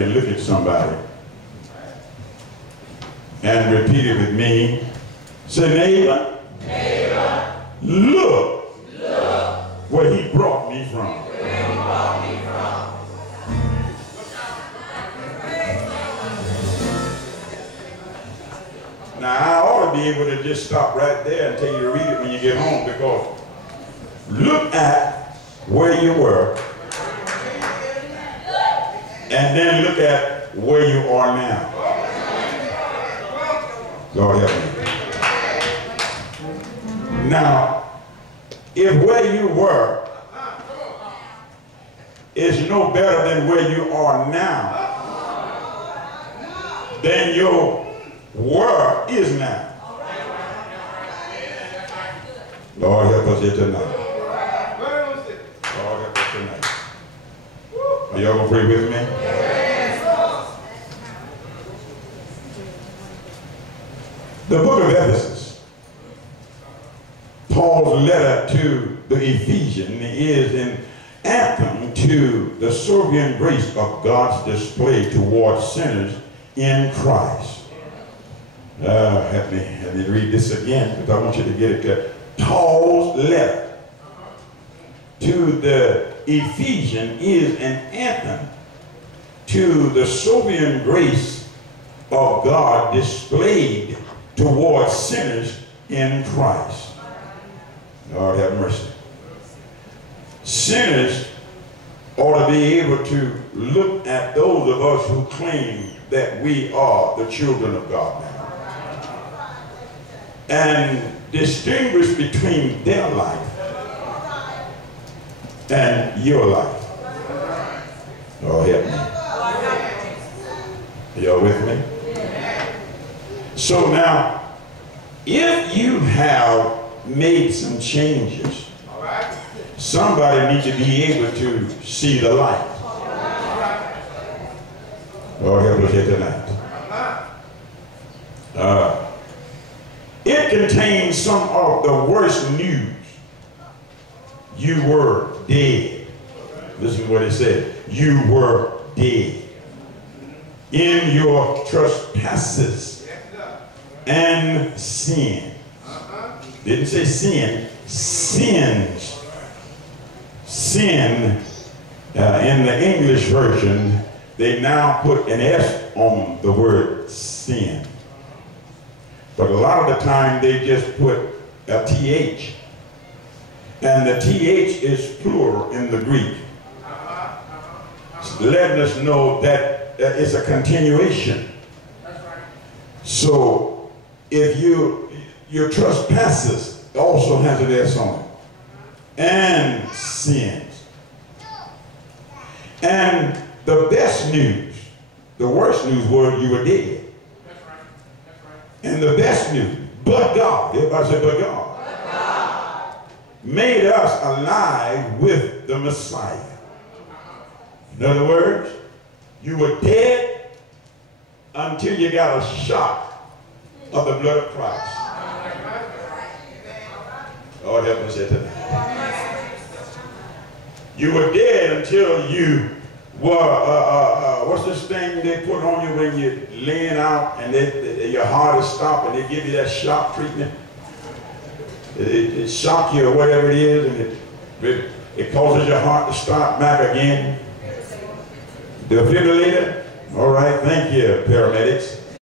and look at somebody and repeat it with me. Say, neighbor, neighbor, look, look where he brought me from. Where he brought me from. Now, I ought to be able to just stop right there and tell you to read it when you get home, because look at where you were and then look at where you are now. Lord help me. Now, if where you were is no better than where you are now, then your were is now. Lord help us here tonight. Lord help us tonight. Are y'all gonna pray with me? The book of Ephesus, Paul's letter to the Ephesians, is an anthem to the sovereign grace of God's display towards sinners in Christ. Let me read this again, because I want you to get it. Paul's letter to the Ephesians is an anthem to the sovereign grace of God displayed towards sinners in Christ. Lord have mercy. Sinners ought to be able to look at those of us who claim that we are the children of God now and distinguish between their life and your life. Lord help me. Are y'all with me? So now, if you have made some changes, somebody needs to be able to see the light. Lord help us here tonight. It contains some of the worst news. You were dead. Listen to what it said. You were dead in your trespasses and sin. Didn't say sin, sins. Sin, in the English version, they now put an S on the word sin. But a lot of the time they just put a TH. And the TH is plural in the Greek. Letting us know that it's a continuation. So if your trespasses also has an S on it. And sins. And the best news, the worst news was you were dead. And the best news, but God, everybody say but God, made us alive with the Messiah. In other words, you were dead until you got a shot of the blood of Christ. Lord help us here tonight. You were dead until you were, what's this thing they put on you when you're laying out and your heart is stopped and they give you that shock treatment? It shocks you or whatever it is, and it causes your heart to start back again. Defibrillator? All right, thank you, paramedics.